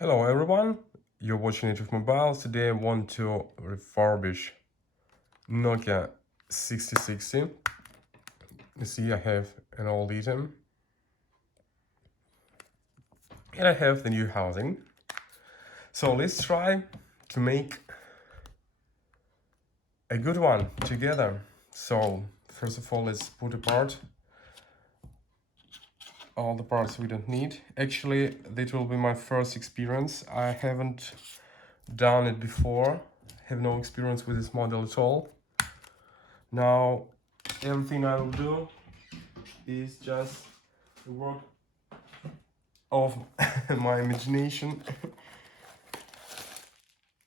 Hello everyone, you're watching Native Mobile. Today I want to refurbish Nokia 6060. You see I have an old item and I have the new housing. So let's try to make a good one together. So first of all, let's put apart all the parts we don't need. Actually, that will be my first experience. I haven't done it before, have no experience with this model at all. Now everything I will do is just the work of my imagination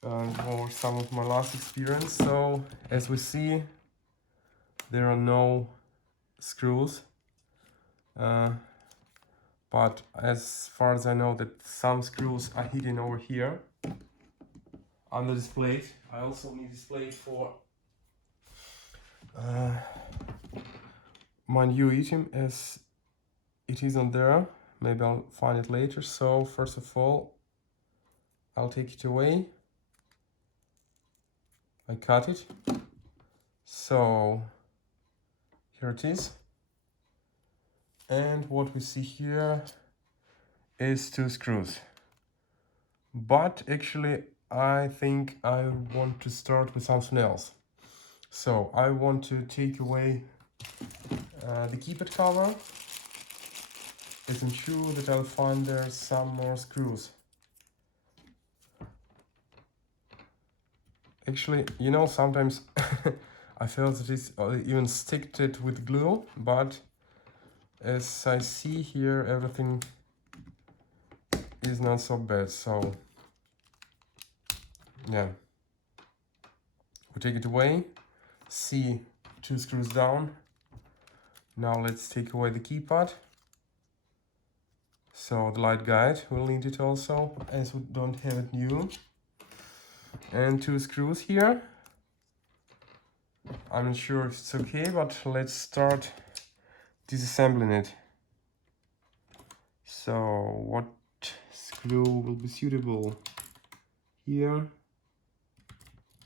or some of my last experience. So as we see, there are no screws, but as far as I know that some screws are hidden over here under this plate. I also need this plate for my new item, as it isn't there. Maybe I'll find it later. So first of all, I'll take it away. I cut it. So here it is. And what we see here is two screws. But actually, I think I want to start with something else. So I want to take away the keypad cover, as I'm sure that I'll find there some more screws. Actually, you know, sometimes I felt that it's even sticked it with glue, but as I see here, everything is not so bad. So yeah, we take it away. See, two screws down. Now let's take away the keypad. So the light guide will need it also, as we don't have it new. And two screws here. I'm not sure if it's okay, but let's start disassembling it. So what screw will be suitable here?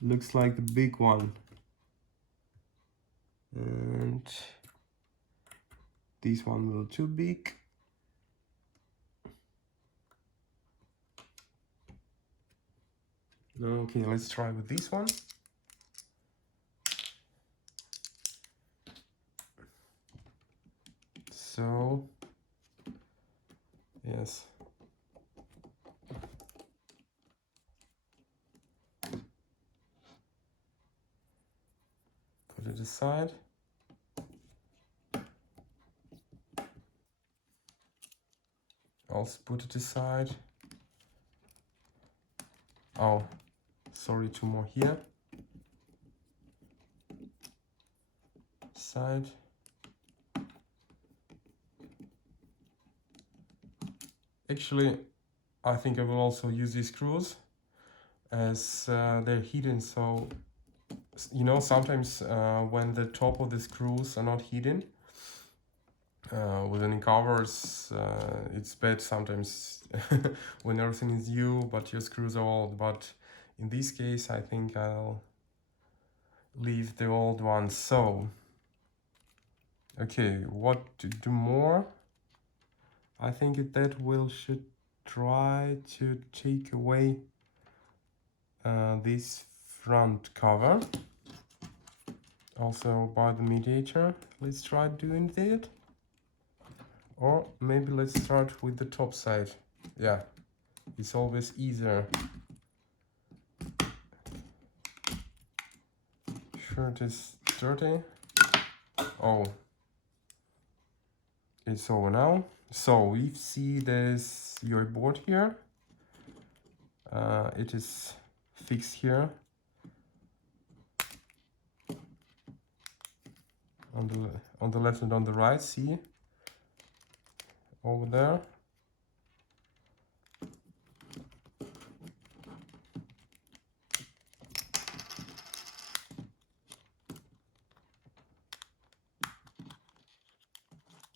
Looks like the big one. And this one will be too big. Okay, let's try with this one. So, yes. Put it aside. Also put it aside. Oh, sorry, two more here. Side. Actually, I think I will also use these screws as they're hidden. So, you know, sometimes when the top of the screws are not hidden with any covers, it's bad sometimes when everything is new, but your screws are old. But in this case, I think I'll leave the old ones. So, okay, what to do more? I think that should try to take away this front cover. Also by the mediator, let's try doing that. Or maybe let's start with the top side. Yeah, it's always easier. Sure, it is dirty. Oh, it's over now. So we see this your board here. It is fixed here on the left and on the right. See over there.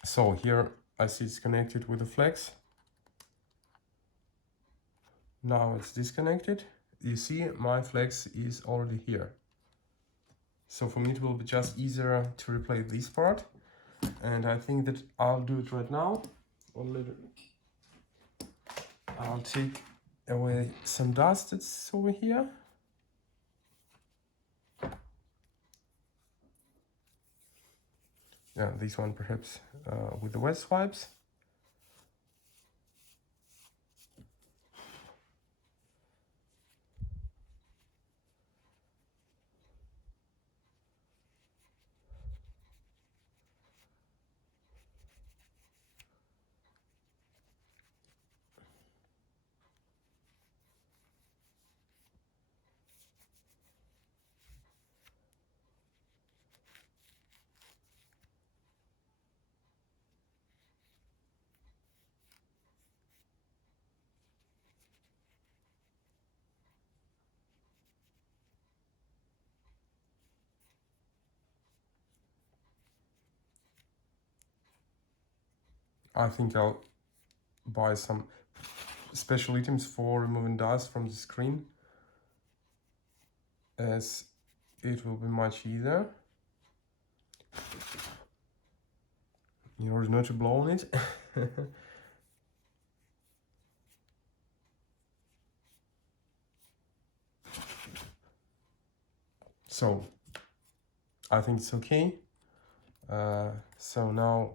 So here I see it's connected with the flex. Now it's disconnected. You see my flex is already here. So for me it will be just easier to replace this part. And I think that I'll do it right now. I'll take away some dust that's over here. Yeah, this one perhaps with the wet swipes. I think I'll buy some special items for removing dust from the screen, as it will be much easier in order not to blow on it. So I think it's okay. So now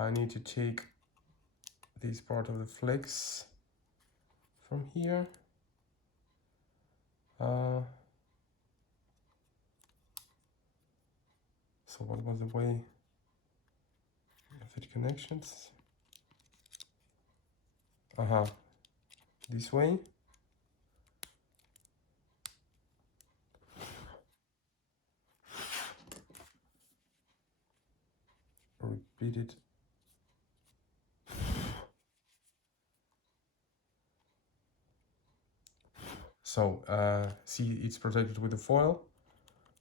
I need to take this part of the flex from here. So what was the way of it connections? This way. Repeat it. So see, it's protected with the foil.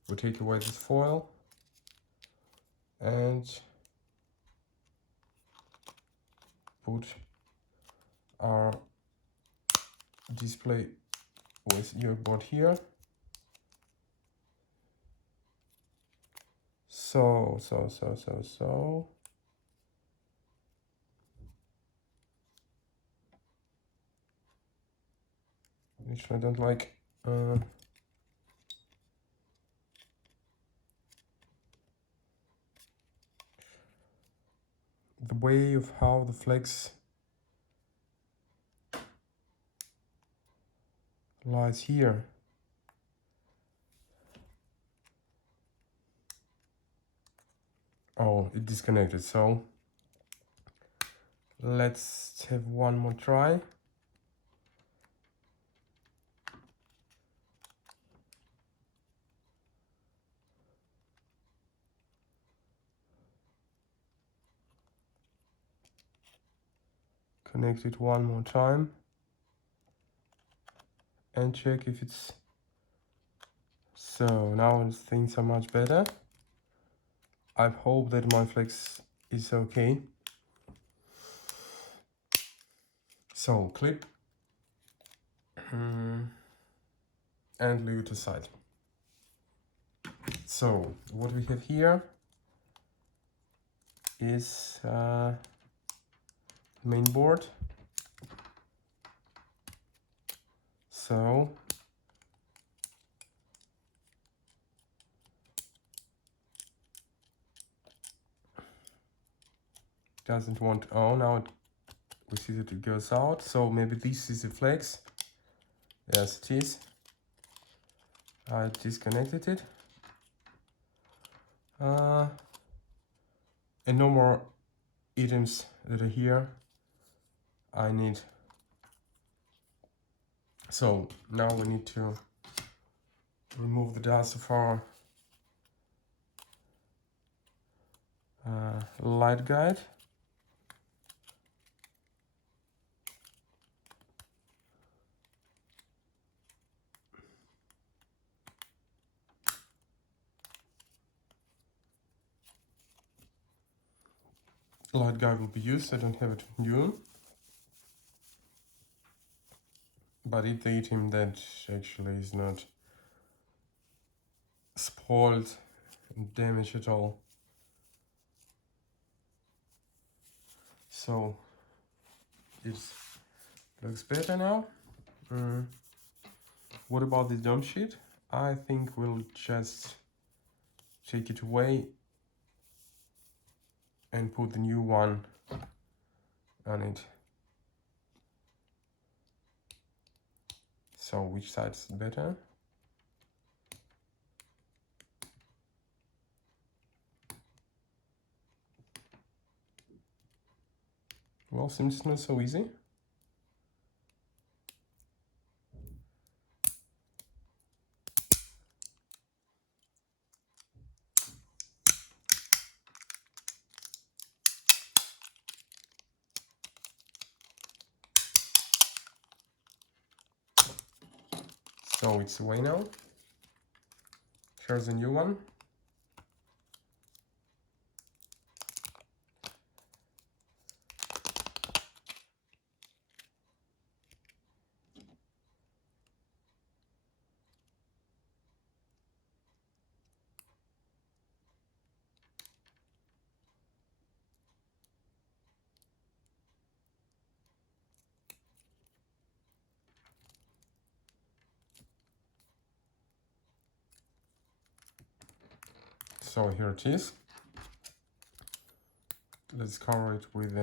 We take away this foil and put our display with earbud here. So. Which I don't like. The way of how the flex lies here. Oh, it disconnected. So let's have one more try. Connect it one more time and check if it's so. Now things are much better. I hope that my flex is okay. So clip and leave it aside. So what we have here is main board. So doesn't want, oh, now we see that it goes out. So maybe this is the flex. Yes, it is. I disconnected it. And no more items that are here I need. So now we need to remove the dust of our light guide. Light guide will be used. I don't have it new. but it's the item that actually is not spoiled and damaged at all. So it looks better now. What about the dump sheet? I think we'll just take it away and put the new one on it. So which side is better? Well, seems not so easy. So it's away now. Here's a new one. So here it is. Let's cover it with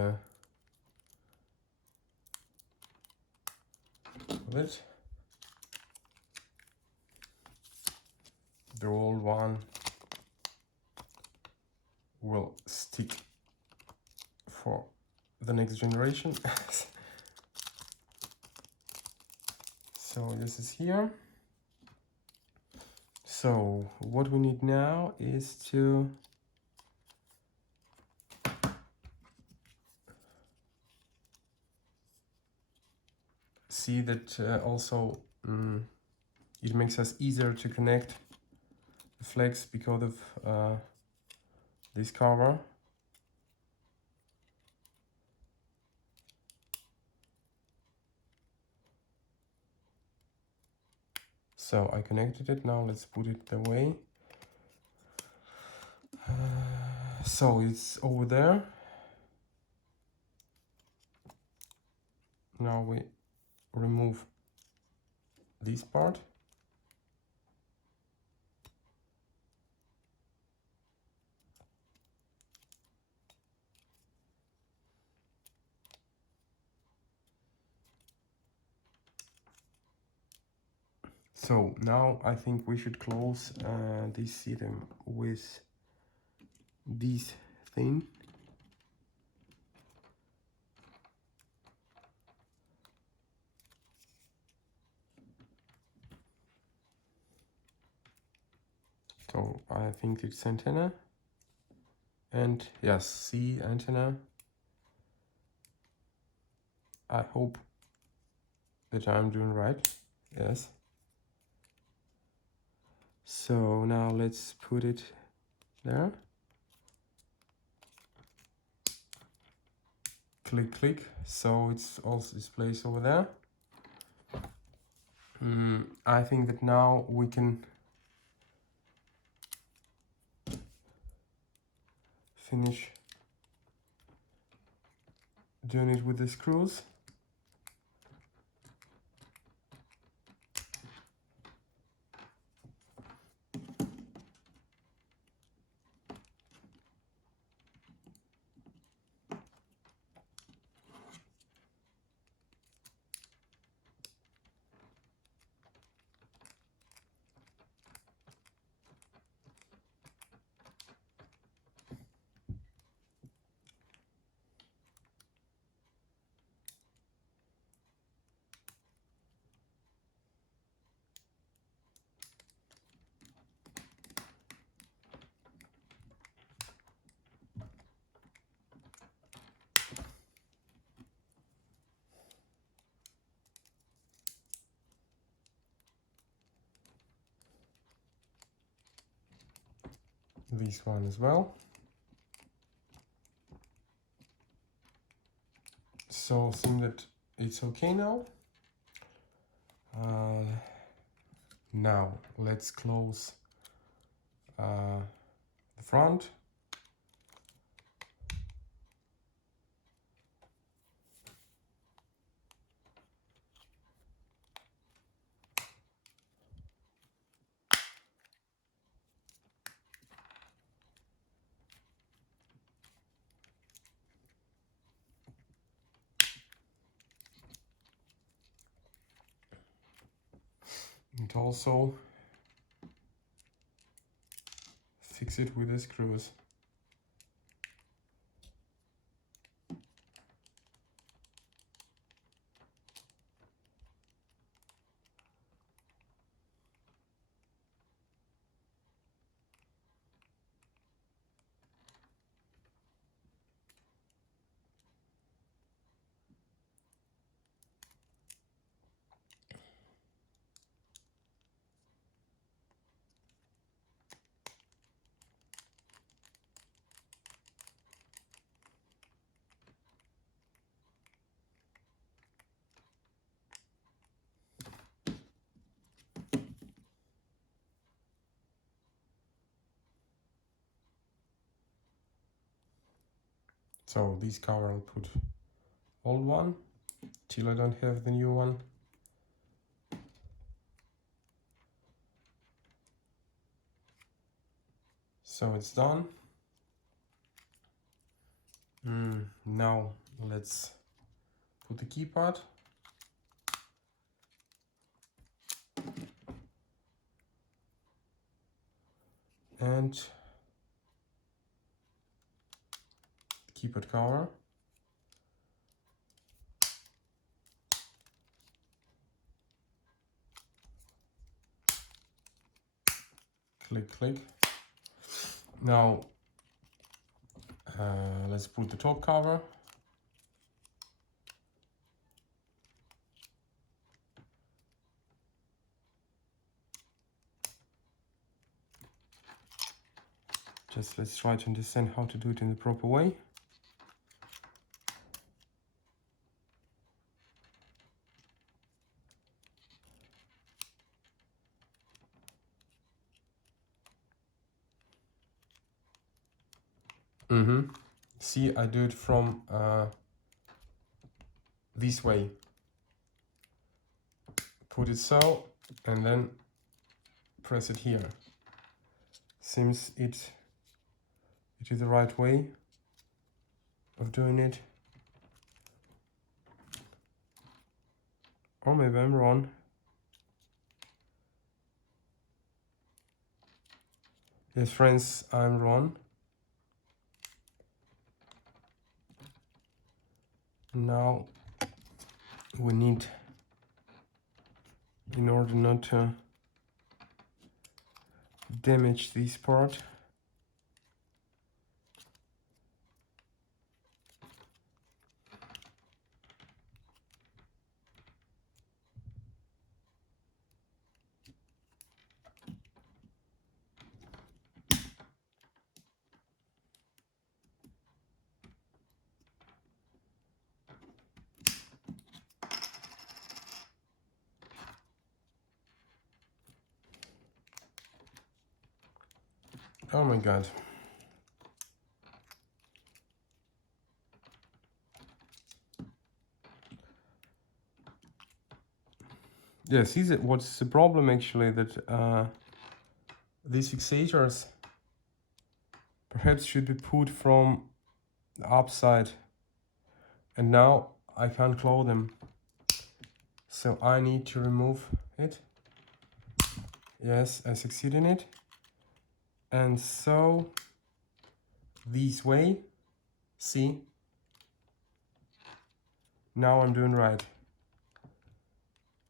it. The old one will stick for the next generation. So this is here. So what we need now is to see that also it makes us easier to connect the flex because of this cover. So I connected it. Now let's put it away. So it's over there. Now we remove this part. So now I think we should close this system with this thing. So I think it's antenna. And yes, C antenna. I hope that I'm doing right. Yes. So now let's put it there. Click, click. So it's also displays over there. I think that now we can finish doing it with the screws. This one as well. So I think that it's okay now. Now let's close the front. And also fix it with the screws. So this cover I'll put old one till I don't have the new one. So it's done. Now let's put the keypad. And keypad cover. Click, click. Now let's put the top cover. Just let's try to understand how to do it in the proper way. See, I do it from this way. Put it so, and then press it here. Seems it is the right way of doing it. Or maybe I'm wrong. Yes, friends, I'm wrong. Now we need, in order not to damage this part, oh my god. Yeah, see, what's the problem actually, that these fixators perhaps should be put from the upside, and now I can't close them. So I need to remove it. Yes, I succeed in it. And so this way, see, now I'm doing right.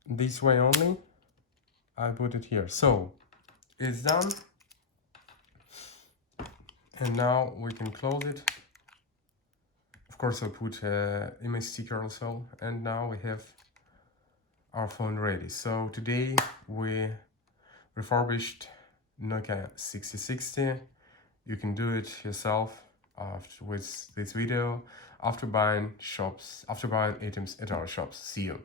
This way only, I put it here. So it's done. And now we can close it. Of course, I'll put image sticker also. And now we have our phone ready. So today we refurbished Nokia 6060. You can do it yourself with this video after buying items at our shops. See you.